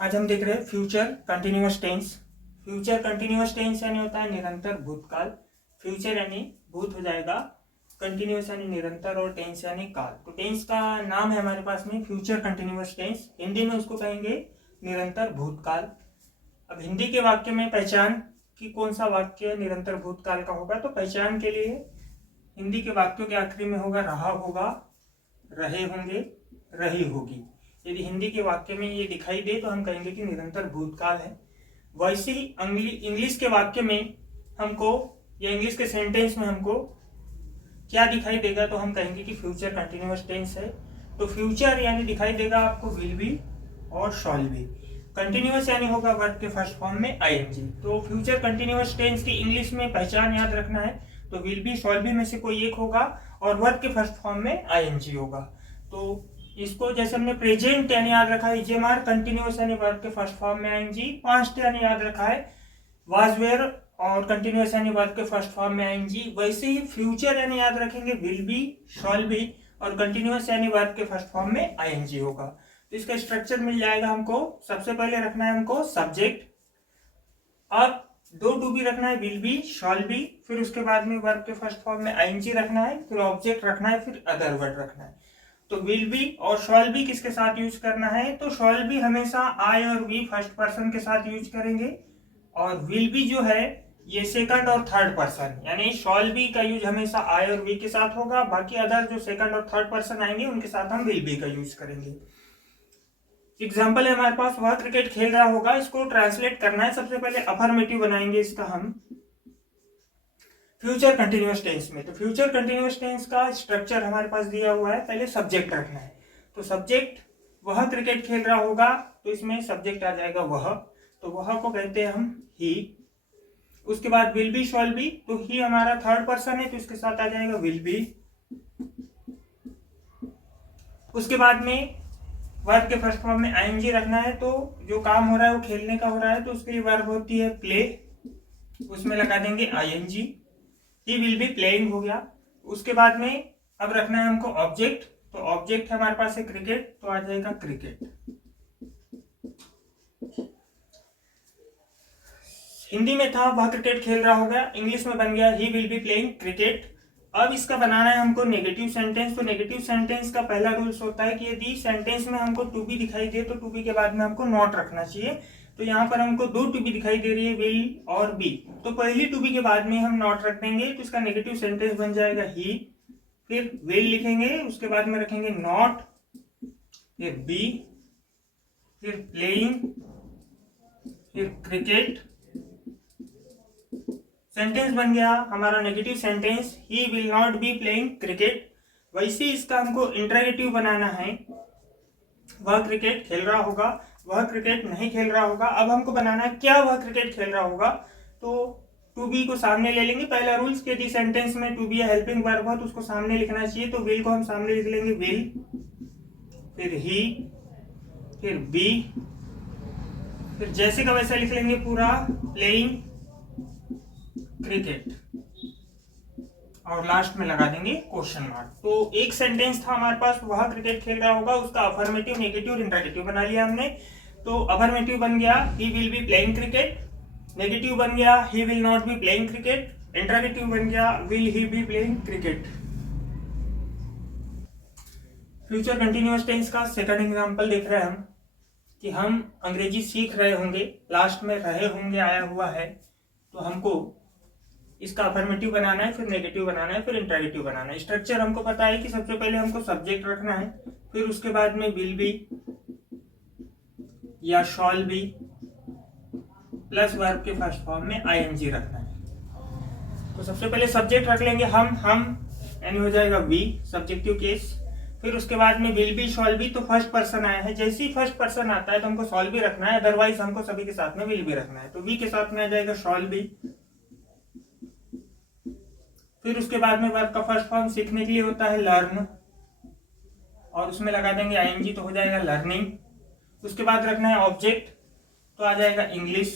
आज हम देख रहे हैं future continuous tense. Future continuous tense यानी होता है निरंतर भूतकाल। फ्यूचर यानी भूत हो जाएगा, कंटिन्यूअस यानी निरंतर और टेंस यानी काल। तो टेंस का नाम है हमारे पास में फ्यूचर कंटिन्यूअस टेंस। हिंदी में उसको कहेंगे निरंतर भूतकाल। अब हिंदी के वाक्य में पहचान कि कौन सा वाक्य निरंतर भूतकाल का होगा, तो पहचान के लिए हिंदी के वाक्यों के आखिरी में होगा रहा होगा, रहे होंगे, रही होगी। यदि हिंदी के वाक्य में ये दिखाई दे तो हम कहेंगे कि निरंतर भूतकाल है। वैसे ही इंग्लिश के वाक्य में हमको या इंग्लिश के सेंटेंस में हमको क्या दिखाई देगा, तो हम कहेंगे कि फ्यूचर कंटिन्यूअस टेंस है। तो फ्यूचर यानी दिखाई देगा आपको विल बी और शॉल बी। कंटिन्यूअस यानी होगा वर्ब के फर्स्ट फॉर्म में आईएनजी। तो फ्यूचर कंटिन्यूअस टेंस की इंग्लिश में पहचान याद रखना है, तो विल बी शॉल बी में से कोई एक होगा और वर्ब के फर्स्ट फॉर्म में आईएनजी होगा। तो इसको जैसे हमने प्रेजेंट यानी याद रखा है इजेमार, कंटिन्यूअस यानी वर्ब के फर्स्ट फॉर्म में आईएनजी, पास्ट यानी याद रखा है वाज वेयर और कंटिन्यूअस यानी वर्ब के फर्स्ट फॉर्म में आईएनजी। वैसे ही फ्यूचर यानी याद रखेंगे विल बी, शॉल बी और कंटिन्यूअस यानी वर्ब के फर्स्ट फॉर्म में आईएनजी होगा। तो इसका स्ट्रक्चर मिल जाएगा हमको। सबसे पहले रखना है हमको सब्जेक्ट, अब दो टू बी रखना है विल बी, शॉल बी, फिर उसके बाद में वर्ब के फर्स्ट फॉर्म में आईएनजी रखना है, फिर ऑब्जेक्ट रखना है, फिर अदर वर्ड रखना है। तो विल बी और शॉल बी किसके साथ यूज करना है, तो शॉल बी हमेशा आई और वी फर्स्ट पर्सन के साथ यूज करेंगे और विल बी जो है ये सेकंड और थर्ड पर्सन, यानी शॉल बी का यूज हमेशा आई और वी के साथ होगा। बाकी अदर जो सेकंड और थर्ड पर्सन आएंगे उनके साथ हम विल बी का यूज करेंगे। एग्जाम्पल है हमारे पास, वह क्रिकेट खेल रहा होगा। इसको ट्रांसलेट करना है, सबसे पहले अफर्मेटिव बनाएंगे इसका हम फ्यूचर कंटिन्यूअस टेंस में। तो फ्यूचर कंटिन्यूअस टेंस का स्ट्रक्चर हमारे पास दिया हुआ है। पहले सब्जेक्ट रखना है, तो सब्जेक्ट वह क्रिकेट खेल रहा होगा, तो इसमें सब्जेक्ट आ जाएगा वह, तो वह को कहते हैं हम ही। उसके बाद विल बी, शॉल बी, तो ही हमारा थर्ड पर्सन है तो इसके साथ आ जाएगा विल बी। उसके बाद में वर्ब के फर्स्ट फॉर्म में आईएनजी रखना है, तो जो काम हो रहा है वो खेलने का हो रहा है तो उसके लिए वर्ब होती है प्ले, उसमें लगा देंगे ING, he will be playing हो गया। उसके बाद में अब रखना है हमको ऑब्जेक्ट, तो ऑब्जेक्ट हमारे पास है क्रिकेट, तो आ जाएगा क्रिकेट। हिंदी में था वह क्रिकेट खेल रहा होगा, इंग्लिश में बन गया he will be playing cricket. अब इसका बनाना है हमको नेगेटिव सेंटेंस। तो नेगेटिव सेंटेंस का पहला रूल्स होता है कि यदि सेंटेंस में हमको टू बी दिखाई दे तो टू बी के बाद में हमको नॉट रखना चाहिए। तो यहाँ पर हमको दो टू बी दिखाई दे रही है, विल और बी, तो पहली टू बी के बाद में हम नॉट रख देंगे, तो इसका नेगेटिव सेंटेंस बन जाएगा ही, फिर विल लिखेंगे, उसके बाद में रखेंगे नॉट, फिर बी, फिर प्लेइंग, फिर क्रिकेट। सेंटेंस बन गया हमारा negative sentence, he will not be playing cricket. वैसे इसका हमको इंटरोगेटिव बनाना है, वह क्रिकेट खेल रहा होगा, वह क्रिकेट नहीं खेल रहा होगा। अब हमको बनाना है क्या वह क्रिकेट खेल रहा होगा, तो टू बी को सामने ले लेंगे। पहला रूल्स के यदि सेंटेंस में टू बी हेल्पिंग वर्ब हो तो उसको सामने लिखना चाहिए, तो विल को हम सामने लिख लेंगे विल, फिर ही, फिर बी, फिर जैसे का वैसा लिख लेंगे पूरा प्लेइंग क्रिकेट और लास्ट में लगा देंगे क्वेश्चन मार्क। तो एक सेंटेंस था हमारे पास वह क्रिकेट खेल रहा होगा, उसका अफर्मेटिव, नेगेटिव और इंटरोगेटिव बना लिया हमने। तो अफर्मेटिव बन गया he will be playing cricket, negative बन गया he will not be playing cricket, interrogative बन गया will he be playing cricket. Future continuous tense का सेकंड एग्जांपल देख रहे हैं हम कि हम अंग्रेजी सीख रहे होंगे, लास्ट में रहे होंगे आया हुआ है, तो हमको इसका अफर्मेटिव बनाना है, फिर नेगेटिव बनाना है, फिर इंटरोगेटिव बनाना है। स्ट्रक्चर हमको पता है कि सबसे पहले हमको सब्जेक्ट रखना है, फिर उसके बाद में विल बी या शॉल बी प्लस वर्ब के फर्स्ट फॉर्म में आईएनजी रखना है। तो सबसे पहले सब्जेक्ट रख लेंगे हम यानी हो जाएगा वी, सब्जेक्टिव केस। फिर उसके बाद में विल बी, शॉल बी, तो फर्स्ट पर्सन आया है, जैसे ही फर्स्ट पर्सन आता है तो हमको शॉल बी रखना है, अदरवाइज हमको सभी के साथ में विल बी रखना है। तो वी के साथ में आ जाएगा शॉल बी। फिर उसके बाद में वर्ब का फर्स्ट फॉर्म सीखने के लिए होता है लर्न, और उसमें लगा देंगे आईएनजी, तो हो जाएगा लर्निंग। उसके बाद रखना है ऑब्जेक्ट, तो आ जाएगा इंग्लिश।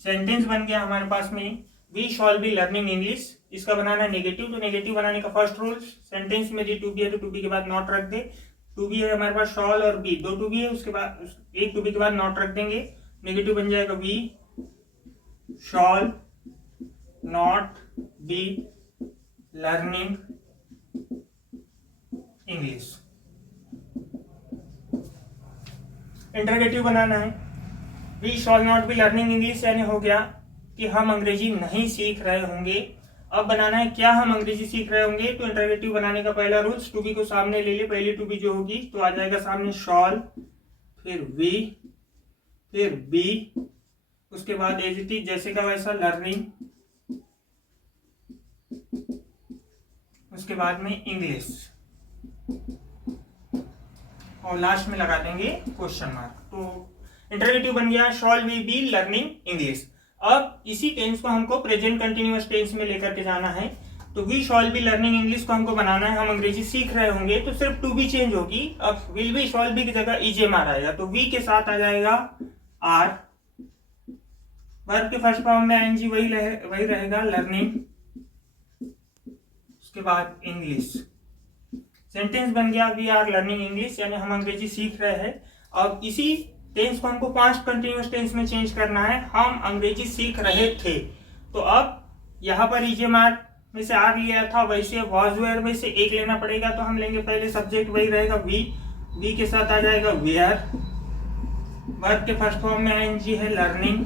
सेंटेंस बन गया हमारे पास में we shall be learning English. इसका बनाना है नेगेटिव, तो नेगेटिव बनाने का फर्स्ट रूल, सेंटेंस में यदि टू बी है तो टू बी के बाद नॉट रख दे, टू बी है हमारे पास शॉल और बी, दो टू बी है, उसके बाद एक टू बी के बाद नॉट रख देंगे, नेगेटिव बन जाएगा we shall not be learning English. Interrogative बनाना है, we shall not be learning English यानी हो गया कि हम अंग्रेजी नहीं सीख रहे होंगे। अब बनाना है क्या हम अंग्रेजी सीख रहे होंगे, तो इंटरगेटिव बनाने का पहला रूल्स, टू बी को सामने ले ले, पहली टू बी जो होगी तो आ जाएगा सामने शॉल, फिर वी, फिर बी, उसके बाद एज इट इज जैसे का वैसा लर्निंग, उसके बाद में इंग्लिश, और लास्ट में लगा देंगे क्वेश्चन मार्क। तो इंटरगेटिव बन गया shall we be learning English. अब इसी टेंस को हमको प्रेजेंट कंटिन्यूअस टेंस में लेकर के जाना है, तो we shall be learning English को हमको बनाना है, हम अंग्रेजी सीख रहे होंगे, तो सिर्फ टू बी चेंज होगी। अब विल बी शॉल बी की जगह इजेएमआर आएगा, तो वी के साथ आ जाएगा आर, वर्ब के फर्स्ट फॉर्म में आईएनजी वही रहेगा लर्निंग, उसके बाद इंग्लिश। सेंटेंस बन गया वी आर लर्निंग इंग्लिश, यानी हम अंग्रेजी सीख रहे हैं। अब इसी टेंस को हमको पास्ट कंटिन्यूअस टेंस में चेंज करना है, हम अंग्रेजी सीख रहे थे, तो अब यहाँ पर इजेएमआर में से आर लिया था, वैसे वाज वेयर में से एक लेना पड़ेगा, तो हम लेंगे पहले सब्जेक्ट वही रहेगा वी के साथ आ जाएगा वेयर, वर्ब के फर्स्ट फॉर्म में आईएनजी है लर्निंग,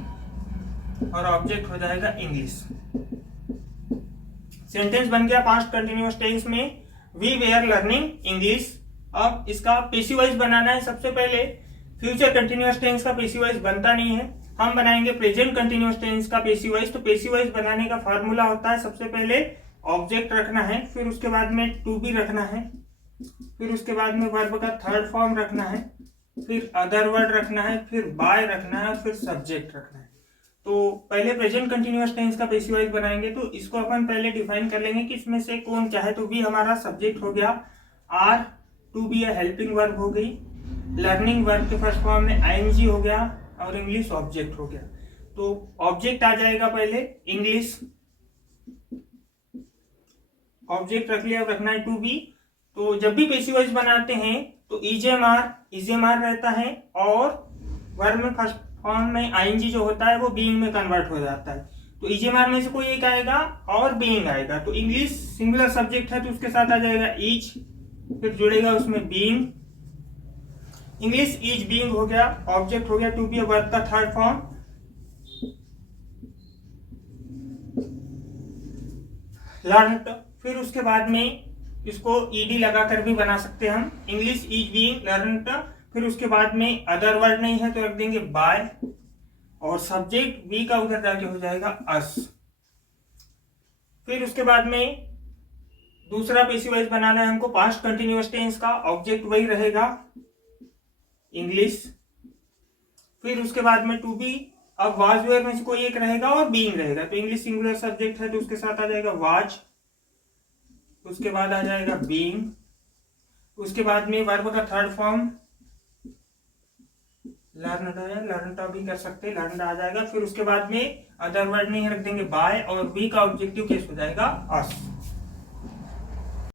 और ऑब्जेक्ट हो जाएगा इंग्लिश। सेंटेंस बन गया पास्ट कंटिन्यूअस टेंस में वी वेयर लर्निंग इंग्लिश। अब इसका पैसिव वॉइस बनाना है। सबसे पहले फ्यूचर कंटिन्यूअस टेंस का पैसिव वॉइस बनता नहीं है, हम बनाएंगे प्रेजेंट कंटिन्यूअस टेंस का पैसिव वॉइस। तो पैसिव वॉइस बनाने का फार्मूला होता है, सबसे पहले ऑब्जेक्ट रखना है, फिर उसके बाद में टू बी रखना है, फिर उसके बाद में वर्ब का थर्ड फॉर्म रखना है, फिर अदर वर्ड रखना है, फिर बाय रखना है, और फिर सब्जेक्ट रखना है। तो पहले प्रेजेंट कंटिन्यूअस टेंस का पैसिव वॉइस बनाएंगे, तो इसको अपन पहले डिफाइन कर लेंगे कि इसमें से कौन क्या है। तो वी हमारा सब्जेक्ट हो गया, are to be helping verb हो गई, लर्निंग वर्ब के फर्स्ट फॉर्म में आईएनजी हो गया, और इंग्लिश ऑब्जेक्ट हो गया। तो ऑब्जेक्ट आ जाएगा पहले इंग्लिश, ऑब्जेक्ट रख लिया, रखना है टू बी। तो जब भी पैसिव वॉइस बनाते हैं तो इजेएमआर रहता है, और वर्ब में फर्स्ट फॉर्म में आईएनजी जो होता है वो बीइंग में कन्वर्ट हो जाता है। तो इजेएमआर में से कोई एक आएगा और बीइंग आएगा। तो इंग्लिश सिंगुलर सब्जेक्ट है तो उसके साथ आ जाएगा इज, फिर जुड़ेगा उसमें बीइंग, इंग्लिश इज बीइंग हो गया, ऑब्जेक्ट हो गया टू बी, वर्ब का थर्ड फॉर्म लर्नड। फिर उसके बाद में इसको ईडी लगाकर भी बना सकते हैं हम, इंग्लिश इज बीइंग लर्नड। फिर उसके बाद में अदर वर्ड नहीं है तो रख देंगे बाय, और सब्जेक्ट बी का उधर जाके हो जाएगा अस। फिर उसके बाद में दूसरा पैसिव वॉइस बनाना है हमको पास्ट कंटिन्यूअस टेंस का, ऑब्जेक्ट वही रहेगा इंग्लिश। फिर उसके बाद में टू बी, अब वाज वेयर में से कोई एक रहेगा और बीइंग रहेगा, तो इंग्लिश सिंगुलर सब्जेक्ट है तो उसके साथ आ जाएगा वाज, उसके बाद आ जाएगा बीइंग, उसके बाद में वर्ब का थर्ड फॉर्म लर्नड है, लर्नड भी कर सकते हैं, लर्नड आ जाएगा। फिर उसके बाद में अदर वर्ड नहीं रख देंगे बाय, और बी का ऑब्जेक्टिव केस हो जाएगा अस।